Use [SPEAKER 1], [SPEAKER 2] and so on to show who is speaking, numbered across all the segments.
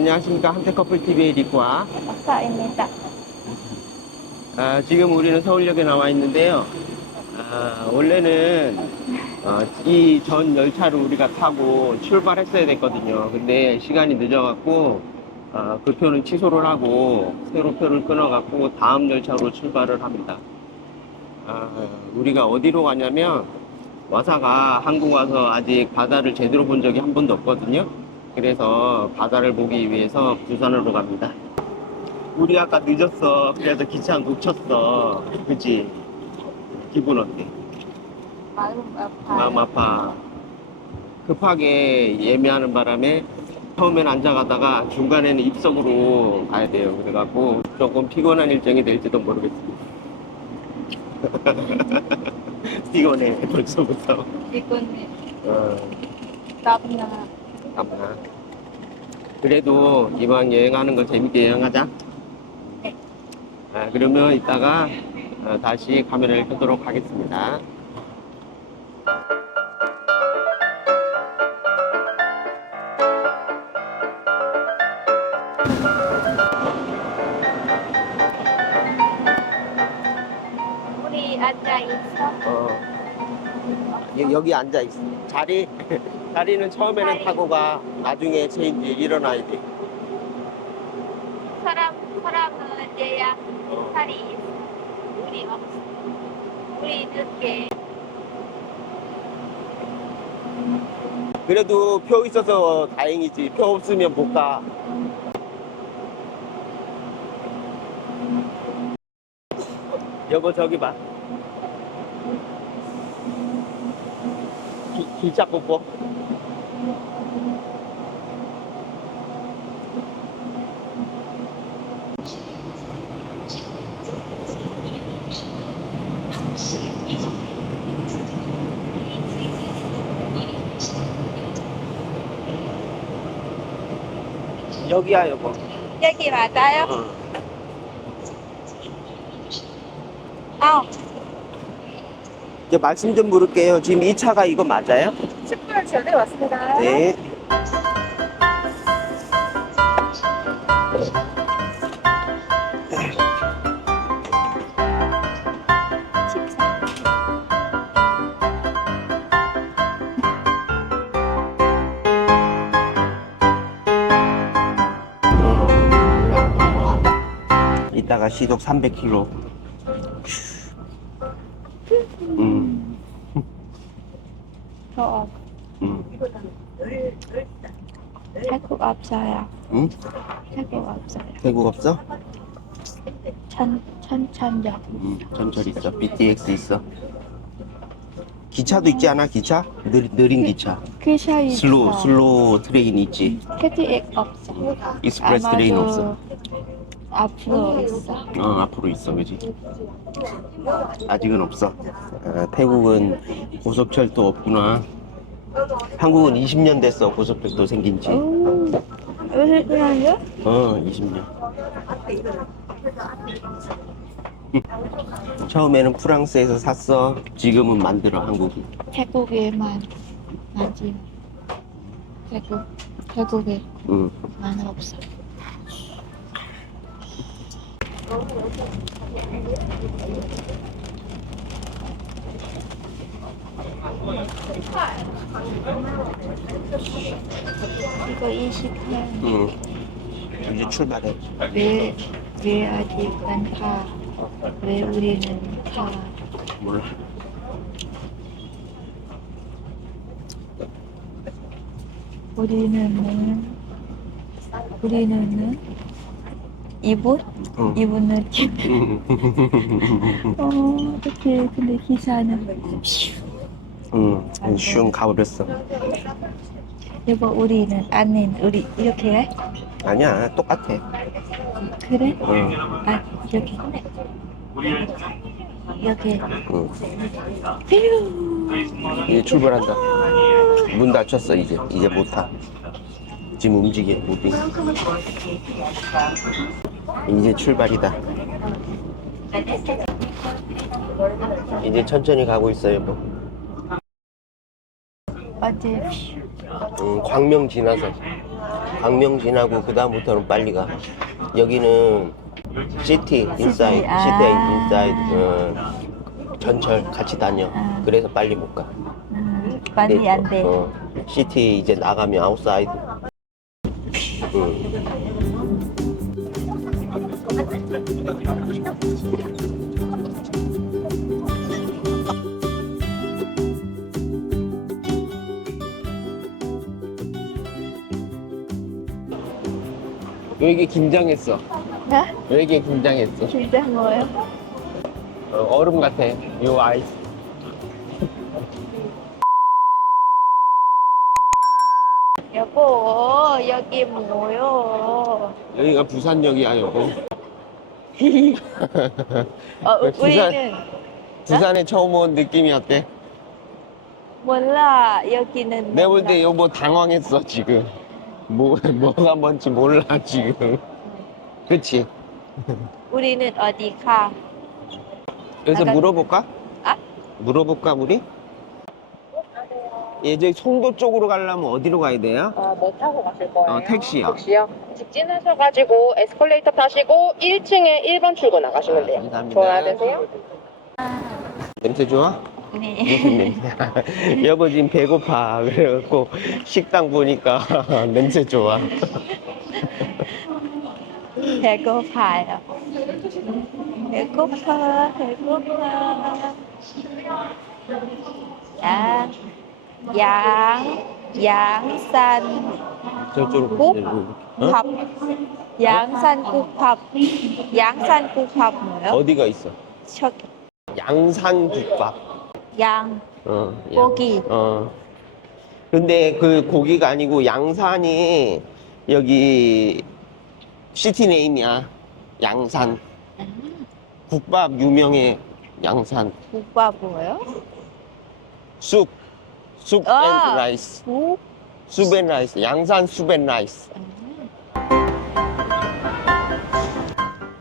[SPEAKER 1] 안녕하십니까 한태커플 TV의 리코아.
[SPEAKER 2] 박사입니다.
[SPEAKER 1] 아, 지금 우리는 서울역에 나와 있는데요. 아, 원래는 어, 이전 열차를 우리가 타고 출발했어야 됐거든요. 근데 시간이 늦어갖고 어, 그 표는 취소를 하고 새로 표를 끊어갖고 다음 열차로 출발을 합니다. 아, 우리가 어디로 가냐면 와사가 한국 와서 아직 바다를 제대로 본 적이 한 번도 없거든요. 그래서 바다를 보기 위해서 부산으로 갑니다. 우리 아까 늦었어. 그래서 기차 놓쳤어. 그치? 기분 어때?
[SPEAKER 2] 마음 아파.
[SPEAKER 1] 마음 아파. 급하게 예매하는 바람에 처음엔 앉아가다가 중간에는 입석으로 가야 돼요. 그래갖고 조금 피곤한 일정이 될지도 모르겠습니다. 피곤해, 벌써부터.
[SPEAKER 2] 이거는
[SPEAKER 1] 어,
[SPEAKER 2] 땀나.
[SPEAKER 1] 잠깐만. 그래도 이번 여행하는 거 재밌게 여행하자.
[SPEAKER 2] 네.
[SPEAKER 1] 아, 그러면 이따가 어, 다시 카메라를 켜도록 하겠습니다.
[SPEAKER 2] 우리 앉아 있어.
[SPEAKER 1] 어, 여- 여기 앉아 있어. 자리, 자리는 처음에는 타고 가. 나중에 체인지 일어나야 돼.
[SPEAKER 2] 사람 사람은 예약
[SPEAKER 1] 어.
[SPEAKER 2] 있어. 우리 없어. 우리 늦게.
[SPEAKER 1] 그래도 표 있어서 다행이지. 표 없으면 못 가. 여보 저기 봐. 기, 기차 꽂고. 여기야 여보.
[SPEAKER 2] 여기 맞아요?
[SPEAKER 1] 어.
[SPEAKER 2] 어.
[SPEAKER 1] 이제 말씀 좀 물을게요. 지금 이 차가 이거 맞아요?
[SPEAKER 2] 10분 전에 왔습니다.
[SPEAKER 1] 네. 시속 300km. 음,
[SPEAKER 2] 저
[SPEAKER 1] 음,
[SPEAKER 2] 태국 없어요.
[SPEAKER 1] 음?
[SPEAKER 2] 태국 없어요.
[SPEAKER 1] 태국 없어?
[SPEAKER 2] 천 천천역.
[SPEAKER 1] 음, 전철 있어. BTX 있어. 기차도 있지 않아? 기차? 느, 느린 기차.
[SPEAKER 2] 그샤 있어.
[SPEAKER 1] 슬로우, 슬로우 트레인 있지.
[SPEAKER 2] KTX 없어.
[SPEAKER 1] 익스프레스 트레인 없어.
[SPEAKER 2] 앞으로 있어.
[SPEAKER 1] 어, 앞으로 있어, 그지? 아직은 없어. 아, 태국은 고속철도 없구나. 한국은 20년 됐어, 고속철도 생긴 지.
[SPEAKER 2] 오. 왜 그러냐?
[SPEAKER 1] 어, 20년. 처음에는 프랑스에서 샀어. 지금은 만들어, 한국이.
[SPEAKER 2] 태국에만 나지. 태국 태국에
[SPEAKER 1] 응.
[SPEAKER 2] 만 없어. 이거 20년.
[SPEAKER 1] 응. 이제 출발해.
[SPEAKER 2] 왜, 왜 아직 안 가? 왜 우리는 가?
[SPEAKER 1] 몰라.
[SPEAKER 2] 우리는 우리는 이분?
[SPEAKER 1] 응.
[SPEAKER 2] 이분은 어 어떻게 근데 기사는
[SPEAKER 1] 응. 슝 가버렸어.
[SPEAKER 2] 여보 우리는 아닌 우리 이렇게 해?
[SPEAKER 1] 아니야, 똑같아.
[SPEAKER 2] 그래?
[SPEAKER 1] 응.
[SPEAKER 2] 아 여기 여기
[SPEAKER 1] 응.
[SPEAKER 2] 휴
[SPEAKER 1] 이제 출발한다. 문 닫혔어, 이제. 이제 못 타. 지금 움직여, 못 움직여. 이제 출발이다. 이제 천천히 가고 있어요, 뭐.
[SPEAKER 2] 어제
[SPEAKER 1] 음, 광명 지나서. 광명진하고 그 다음부터는 빨리 가. 여기는 시티 인사이드,
[SPEAKER 2] 아.
[SPEAKER 1] 시티 인사이드 어, 전철 같이 다녀.
[SPEAKER 2] 아.
[SPEAKER 1] 그래서 빨리 못 가.
[SPEAKER 2] 음, 많이 안 돼.
[SPEAKER 1] 어, 시티 이제 나가면 아웃사이드. 응. 왜 이게 긴장했어?
[SPEAKER 2] 나?
[SPEAKER 1] 왜 이게 긴장했어?
[SPEAKER 2] 진짜 뭐요?
[SPEAKER 1] 어, 얼음 같아. 요 아이스.
[SPEAKER 2] 여보, 여기 뭐요?
[SPEAKER 1] 여기가 부산역이야, 여보.
[SPEAKER 2] 어,
[SPEAKER 1] 왜 부산-
[SPEAKER 2] 우리는
[SPEAKER 1] 부산에 처음 온 느낌이 어때?
[SPEAKER 2] 몰라. 여기는
[SPEAKER 1] 내가 볼
[SPEAKER 2] 몰라.
[SPEAKER 1] 때 여보 당황했어, 지금. 뭐, 뭐가 뭔지 몰라, 지금. 그치?
[SPEAKER 2] 우리는 어디 가?
[SPEAKER 1] 여기서
[SPEAKER 2] 나가-
[SPEAKER 1] 물어볼까?
[SPEAKER 2] 아?
[SPEAKER 1] 물어볼까, 우리? 예, 저기 송도 쪽으로 가려면 어디로 가야 돼요?
[SPEAKER 3] 어, 뭐 타고 가실 거예요?
[SPEAKER 1] 어, 택시요.
[SPEAKER 3] 택시요? 직진하셔가지고 에스컬레이터 타시고 1층에 1번 출구 나가시면 돼요.
[SPEAKER 1] 감사합니다.
[SPEAKER 3] 좋아하세요?
[SPEAKER 1] 냄새 좋아?
[SPEAKER 2] 네.
[SPEAKER 1] 무슨 냄새? 여보 지금 배고파. 그래갖고 식당 보니까 냄새 좋아.
[SPEAKER 2] 배고파요. 배고파, 배고파. 양, 양, 양산
[SPEAKER 1] 저쪽으로.
[SPEAKER 2] 국?
[SPEAKER 1] 어?
[SPEAKER 2] 밥. 양산국밥. 양산국밥 뭐요?
[SPEAKER 1] 어디가 있어?
[SPEAKER 2] 저기,
[SPEAKER 1] 양산국밥.
[SPEAKER 2] 양,
[SPEAKER 1] 어, 양.
[SPEAKER 2] 고기.
[SPEAKER 1] 어. 근데 그 고기가 아니고 양산이 여기 시티 네임이야. 양산. 국밥 유명해. 양산.
[SPEAKER 2] 국밥 뭐요?
[SPEAKER 1] 쑥. 쑥
[SPEAKER 2] 아.
[SPEAKER 1] 앤 라이스.
[SPEAKER 2] 국?
[SPEAKER 1] 쑥앤 라이스. 양산 쑥앤 라이스.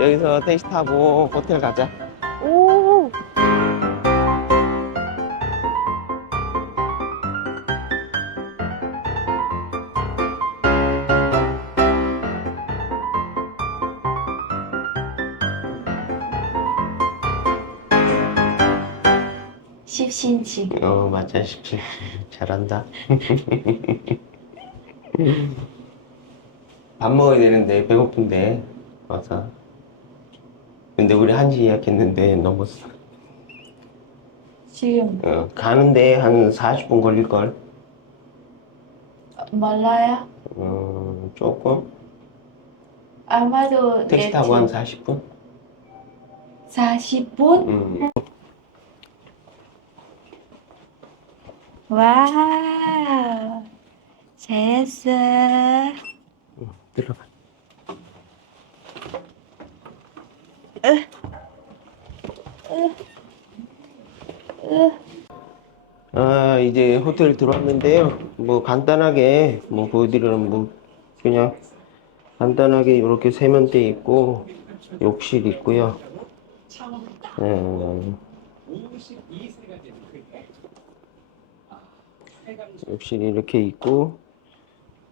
[SPEAKER 1] 여기서 택시 타고 호텔 가자.
[SPEAKER 2] 17인치.
[SPEAKER 1] 어 맞아 17 잘한다 밥 먹어야 되는데 배고픈데 맞아. 근데 우리 한시 예약했는데 넘었어
[SPEAKER 2] 지금
[SPEAKER 1] 어, 가는데 한 40분 걸릴걸
[SPEAKER 2] 말라야?
[SPEAKER 1] 어, 조금
[SPEAKER 2] 아마도
[SPEAKER 1] 택시 타고 한 40분?
[SPEAKER 2] 40분?
[SPEAKER 1] 음.
[SPEAKER 2] 와우. 잘했어.
[SPEAKER 1] 들어가. 아, 이제 호텔 들어왔는데요. 뭐 간단하게 뭐 보여드리는 뭐 그냥 간단하게 이렇게 세면대 있고 욕실 있고요. 음, 욕실이 이렇게 있고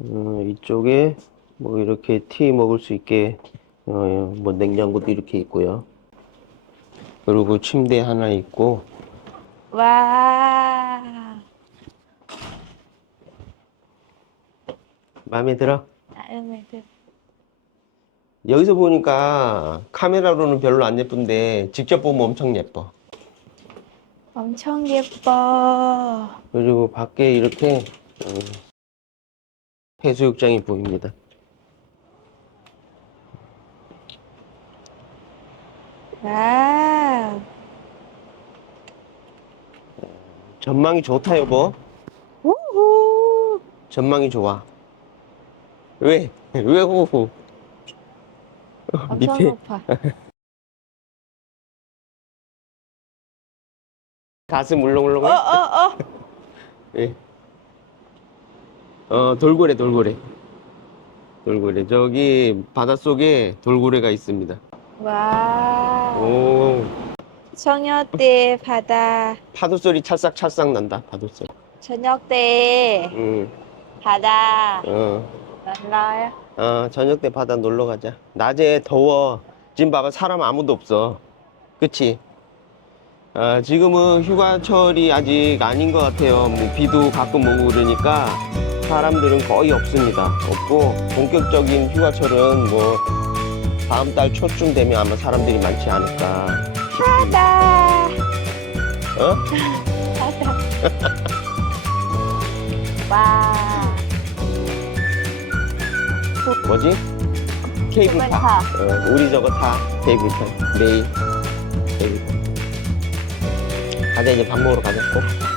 [SPEAKER 1] 어, 이쪽에 뭐 이렇게 티 먹을 수 있게 어, 뭐 냉장고도 이렇게 있고요. 그리고 침대 하나 있고
[SPEAKER 2] 와.
[SPEAKER 1] 마음에 들어?
[SPEAKER 2] 마음에 들.
[SPEAKER 1] 여기서 보니까 카메라로는 별로 안 예쁜데 직접 보면 엄청 예뻐.
[SPEAKER 2] 엄청 예뻐.
[SPEAKER 1] 그리고 밖에 이렇게 음, 해수욕장이 보입니다.
[SPEAKER 2] 와우.
[SPEAKER 1] 전망이 좋다 여보.
[SPEAKER 2] 우후.
[SPEAKER 1] 전망이 좋아. 왜? 왜 호호?
[SPEAKER 2] 엄청
[SPEAKER 1] 밑에
[SPEAKER 2] 높아.
[SPEAKER 1] 가슴 울렁울렁해?
[SPEAKER 2] 어, 어, 어.
[SPEAKER 1] 예. 어, 돌고래, 돌고래. 돌고래. 저기 바닷속에 돌고래가 있습니다.
[SPEAKER 2] 와우.
[SPEAKER 1] 오,
[SPEAKER 2] 저녁 때 바다.
[SPEAKER 1] 파도 소리 찰싹찰싹 난다, 파도 소리.
[SPEAKER 2] 저녁 때
[SPEAKER 1] 응,
[SPEAKER 2] 바다.
[SPEAKER 1] 어.
[SPEAKER 2] 달라요.
[SPEAKER 1] 어, 저녁 때 바다 놀러 가자. 낮에 더워. 지금 봐봐, 사람 아무도 없어. 그치? 아, 지금은 휴가철이 아직 아닌 것 같아요. 뭐 비도 가끔 오고 그러니까 사람들은 거의 없습니다. 없고, 본격적인 휴가철은 뭐, 다음 달 초쯤 되면 아마 사람들이 많지 않을까.
[SPEAKER 2] 바다.
[SPEAKER 1] 어?
[SPEAKER 2] 바다. 와.
[SPEAKER 1] 뭐지? 케이블카.
[SPEAKER 2] 케이블카.
[SPEAKER 1] 어, 우리 저거 타. 케이블카. 내일. 케이블카. 가자, 이제 밥 먹으러 가자. 꼭.